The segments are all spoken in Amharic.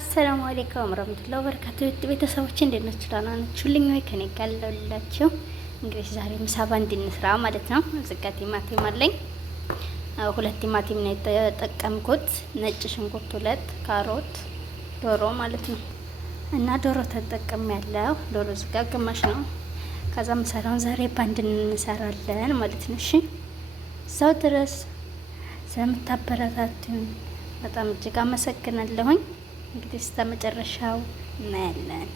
አሰላሙ አለይኩም ወራህመቱላሂ ወበረካቱህ ቤተሰቦች እንዴት ናችሁ? ደህና ናችሁልኝ ወይ? ከኔ ጋር አለሁላችሁ። እንግዲህ ዛሬ ምሳ ባንድ እንስራ ማለት ነው። እዚህ ጋር ቲማቲም አለኝ። ሁለት ቲማቲም ነው የተጠቀምኩት። ነጭ ሽንኩርት ሁለት፣ ካሮት፣ ዶሮ ማለት ነው። እና ዶሮ ተጠቅሜያለሁ። ዶሮ እዚህ ጋር ግማሽ ነው። ከዛ ምሰራውን ዛሬ ባንድ እንሰራለን ማለት ነው። እሺ ሰው ድረስ ስለምታበረታቱኝ በጣም እጅግ አመሰግናለሁኝ። እንግዲህ እስከ መጨረሻው እናያለን።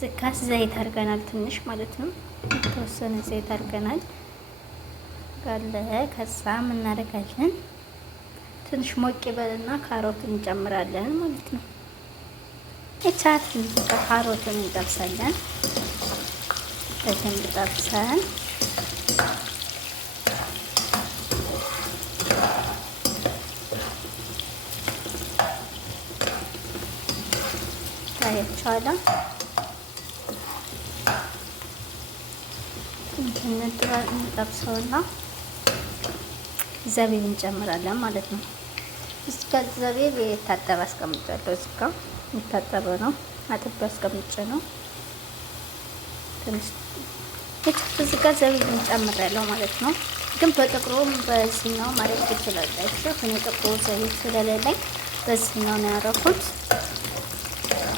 ዝካስ ዘይት አድርገናል ትንሽ ማለት ነው። የተወሰነ ዘይት አድርገናል ጋለ ከዛ እናደርጋለን። ትንሽ ሞቅ ይበልና ካሮትን እንጨምራለን ማለት ነው። እቻት ካሮትን እንጠብሳለን። በደንብ ጠብሰን ታያችኋላ። እንጠብሰውና ዘቢብ እንጨምራለን ማለት ነው። እዚህ ጋር ዘቢብ የታጠበ አስቀምጫለሁ። እዚህ ጋር የታጠበ ነው፣ አጥቤ አስቀምጬ ነው። ትንሽ እዚህ ጋር ዘቢብ እንጨምራለሁ ማለት ነው። ግን በጥቁሩም በዚህኛው ማለት ትችላላችሁ። እኔ ጥቁሩ ዘቢብ ስለሌለኝ በዚህኛው ነው ያደረኩት።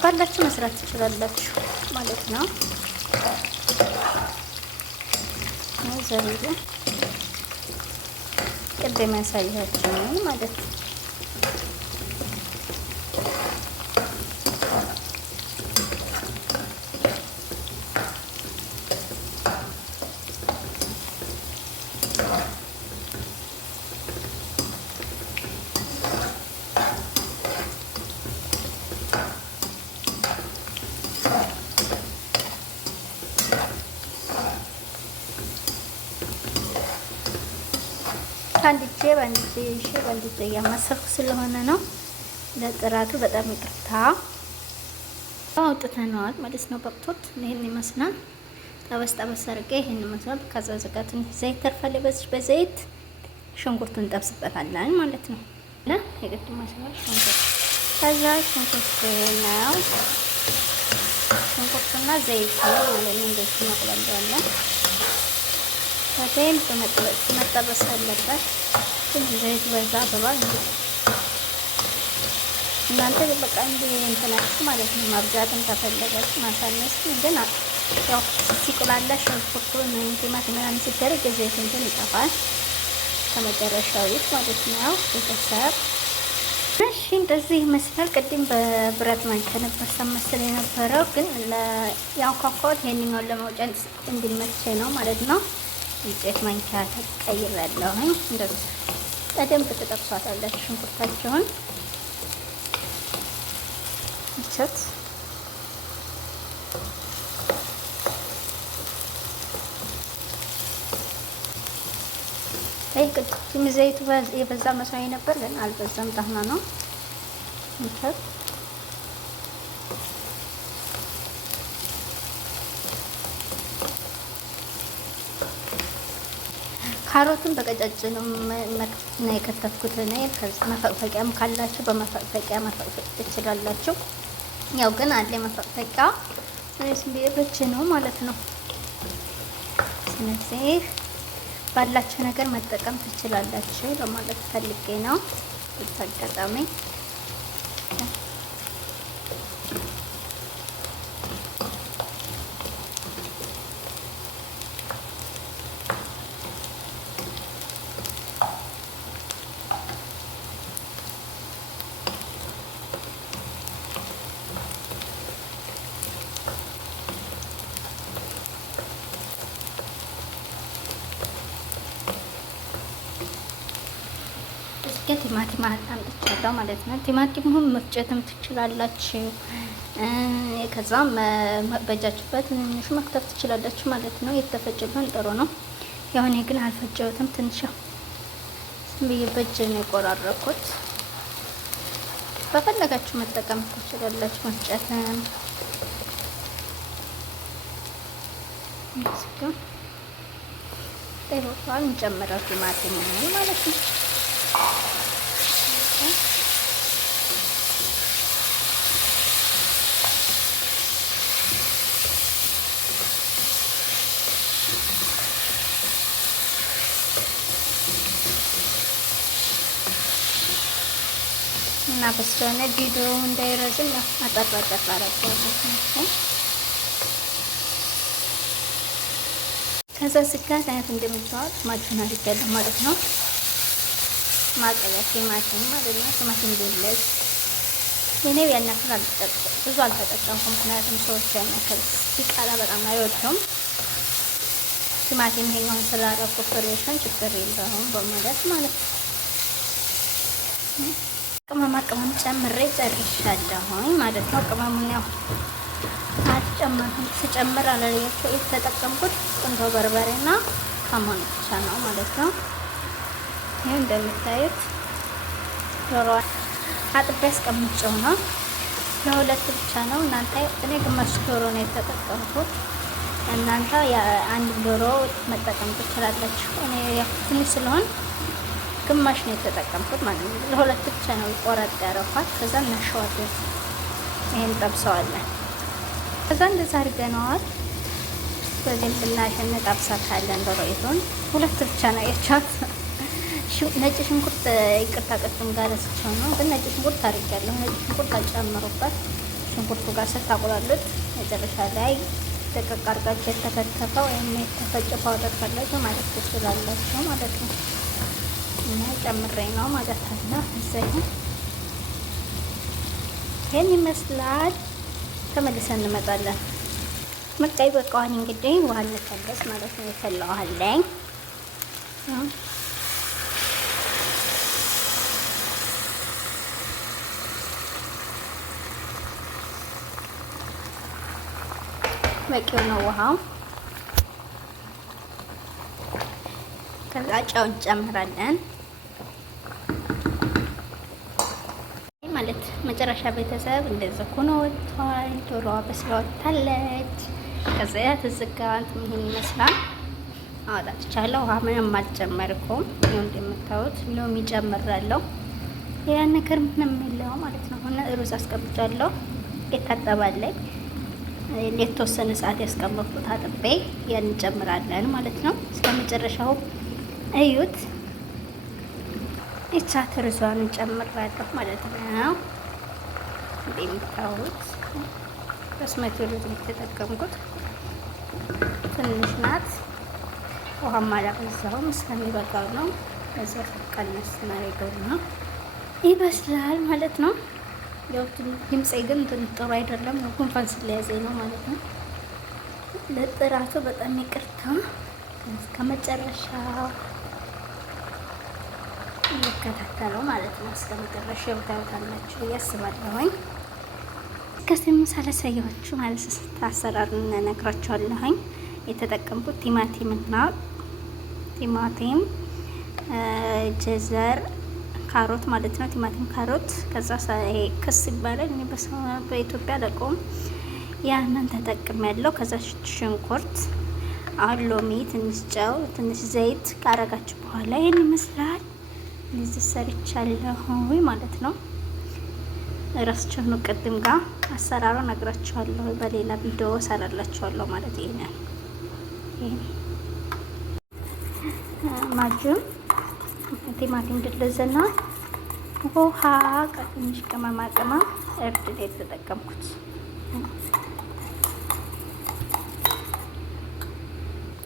ባላችሁ መስራት ትችላላችሁ ማለት ነው። ዘቢቡ ቅድም ያሳያችሁ ማለት ነው። ባንዲጄ እያማሰልኩ ስለሆነ ነው። ለጥራቱ በጣም ይቅርታ። አውጥተነዋል ማለት ነው። በቅቶት ይሄን ይመስላል። ጠበስ አድርጌ ይሄን ይመስላል። ከዛ ዘጋት ዘይት ተርፋለ። በዘይት ሽንኩርቱን እንጠብስበታለን ማለት ነው። የግድ መስራት ሽንኩርት ከዛ ሽንኩርቱና ዘይቱ እንደዚህ መቅለምዳለን። በደንብ መጠበስ አለበት። ዘይት በዛ ብሏል። እናንተ በቃ እንትናችሁ ማለት ነው። ማብዛትም ከፈለጋችሁ ማሳነስ፣ ግን ያው ሲቁላላ ሽንኩርቱን ቲማቲም ምናምን ሲደረግ የዘይት እንትን ይጠፋል ከመጨረሻው ማለት ነው። ቤተሰብ እሺ፣ እንደዚህ ይመስላል። ቅድም በብረት ማንኪያ ነበር ሳመስል የነበረው፣ ግን ያንኳኳሁት ይሄንኛውን ለማውጫ እንዲመቼ ነው ማለት ነው። እንጨት ማንኪያ ተቀይሬያለሁኝ። እንደዚህ በደንብ ተጠብሷታላችሁ ሽንኩርታችሁን። እንጨት ቅድም ዘይቱ የበዛ መስሎኝ ነበር፣ ግን አልበዛም። ጣህና ነው እንጨት ካሮትን በቀጫጭኑ ነው የከተፍኩት እኔ። መፈቅፈቂያም ካላችሁ በመፈቅፈቂያ መፈቅፈቅ ትችላላችሁ። ያው ግን አለ መፈቅፈቂያ በእጅ ነው ማለት ነው። ስለዚህ ባላችሁ ነገር መጠቀም ትችላላችሁ ለማለት ፈልጌ ነው። አጋጣሚ ቲማቲም አምጥቻለሁ ማለት ነው። ቲማቲሙን መፍጨትም ትችላላችሁ። ከዛም በእጃችሁበት ትንሹ መክተፍ ትችላላችሁ ማለት ነው። የተፈጨበት ጥሩ ነው። ያው እኔ ግን አልፈጨሁትም። ትንሽ ብዬ በእጅ ነው የቆራረኩት። በፈለጋችሁ መጠቀም ትችላላችሁ። መፍጨትም ይሄን እንጨምረው ቲማቲም ማለት ነው። ልናፈስ ስለሆነ ቪዲዮ እንዳይረዝም አጠር አደርገዋለሁ። ከዛ ስጋት አይነት እንደምታወት ማጁን አድርጋለሁ ማለት ነው። ማቀያ ቲማቲም ማለት ነው። ቲማቲም እንደለስ የኔ ያን ያክል ብዙ አልተጠቀምኩም፣ ምክንያቱም ሰዎች ያን ያክል ሲቃላ በጣም አይወዱም። ቲማቲም ይሄኛውን ስላደረኩ ፍሬሽን ችግር የለውም በማለት ማለት ነው። ቅመማ ቅመም ጨምሬ ጨርሻለሁኝ ማለት ነው። ቅመሙን ያው አልጨመርኩም። ስጨምር አላየቸው የተጠቀምኩት ቁንዶ በርበሬና ከሞን ብቻ ነው ማለት ነው። ይሄ እንደምታዩት ዶሮ አጥቤ አስቀምጬው ነው። ለሁለት ብቻ ነው። እናንተ እኔ ግማሽ ዶሮ ነው የተጠቀምኩት። እናንተ የአንድ ዶሮ መጠቀም ትችላላችሁ። እኔ ያው ትንሽ ስለሆን ግማሽ ነው የተጠቀምኩት ማለት ነው። ለሁለት ብቻ ነው ቆረጥ ያረኳት። ከዛ እናሸዋለን። ይሄን ጠብሰዋለን። ከዛ እንደዛ አድርገነዋል። በዚህ ብናሸን ጠብሳታለን። ዶሮይቱን ሁለት ብቻ ነው ያቻት። ነጭ ሽንኩርት ይቅርታ ቅድም ጋር ረስቸው ነው፣ ግን ነጭ ሽንኩርት አድርጊያለሁ። ነጭ ሽንኩርት አልጨምሩበት። ሽንኩርቱ ጋር ስታቁላሉት መጨረሻ ላይ ደቀቅ አድርጋችሁ የተከተፈ ወይም የተፈጨ ፓውደር ፈላችሁ ማለት ትችላላችሁ ማለት ነው። እና ጨምሬ ነው ማለት አለ። እዚህ ይሄን ይመስላል። ተመልሰን እንመጣለን። መቃይ በቃዋን እንግዲህ ውሃ እንከለስ ማለት ነው። የፈላው አለኝ በቂው ነው ውሃው። ከዛ ጨው እንጨምራለን ማለት መጨረሻ ቤተሰብ እንደዚህ ሆኖ ወጥቷል። ዶሮዋ በስላ ወጥታለች። ከዛ ተዘጋት ምን ይመስላል አወጣችኋለሁ። ውሃ ምንም አልጨመርኩም። ይሄው እንደምታዩት ሎሚ ጨምራለሁ። ያን ነገር ምንም የለውም ማለት ነው። እና ሩዝ አስቀምጫለሁ። የታጠባለኝ የተወሰነ ሰዓት ያስቀመጥኩት አጥቤ ያን እንጨምራለን ማለት ነው። እስከ መጨረሻው እዩት። እቻት ሩዟን እንጨምራለሁ ማለት ነው። እንደምታዩት በስመት ሩዝ የተጠቀምኩት ትንሽ ናት። ውሃም አላበዛሁም፣ እስከሚበቃው ነው። እዚህ ቀነስ እናደርገው ነው ይበስላል ማለት ነው። ያው ድምጼ ግን ጥሩ አይደለም፣ ጉንፋን ስለያዘኝ ነው ማለት ነው። ለጥራቱ በጣም ይቅርታ። ከመጨረሻው ይከታተለው ማለት ነው። እስከ መጨረሻው ታዩታላችሁ ያስባለሁኝ። ከዚህ ሳላሳያችሁ ማለት አሰራር እነግራችኋለሁኝ። የተጠቀምኩት ቲማቲም፣ ጀዘር፣ ካሮት ማለት ነው። ቲማቲም፣ ካሮት ከዛ ይሄ ክስ ይባላል። እኔ በኢትዮጵያ ለቆም ያንን ተጠቅሜያለሁ። ከዛ ሽንኩርት፣ ሎሚ፣ ትንሽ ጨው፣ ትንሽ ዘይት ካረጋችሁ በኋላ ይሄን ይመስላል። እንደዚህ ሰርቻለሁ ማለት ነው። ራስቸው ነው ቅድም ጋር አሰራሩ ነግራችኋለሁ። በሌላ ቪዲዮ ሰራላችኋለሁ ማለት ይሄ ማጁን ቲማቲም ድልዝና ውሃ ትንሽ ቅመማ ቅመም እርድ ላይ የተጠቀምኩት።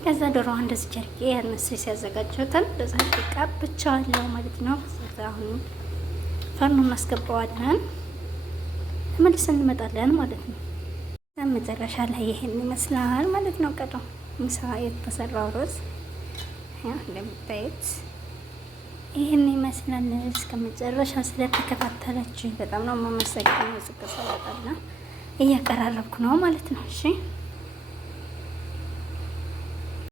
ከዛ ዶሮ እንደዚህ ጀርቄ ያነሰ ሲያዘጋጀውታል ለዛ ቀብቻለሁ ማለት ነው። አሁን ፈርኑ እናስገባዋለን። ተመልሰን እንመጣለን ማለት ነው። መጨረሻ ላይ ይሄን ይመስላል ማለት ነው። ቀደም ምሳ የተሰራው ሩዝ እንደምታዩት ይሄን ይመስላል። እስከ መጨረሻ ስለተከታተላችሁ በጣም ነው የማመሰግነው። ዝቅ ሰላጣና እያቀራረብኩ ነው ማለት ነው። እሺ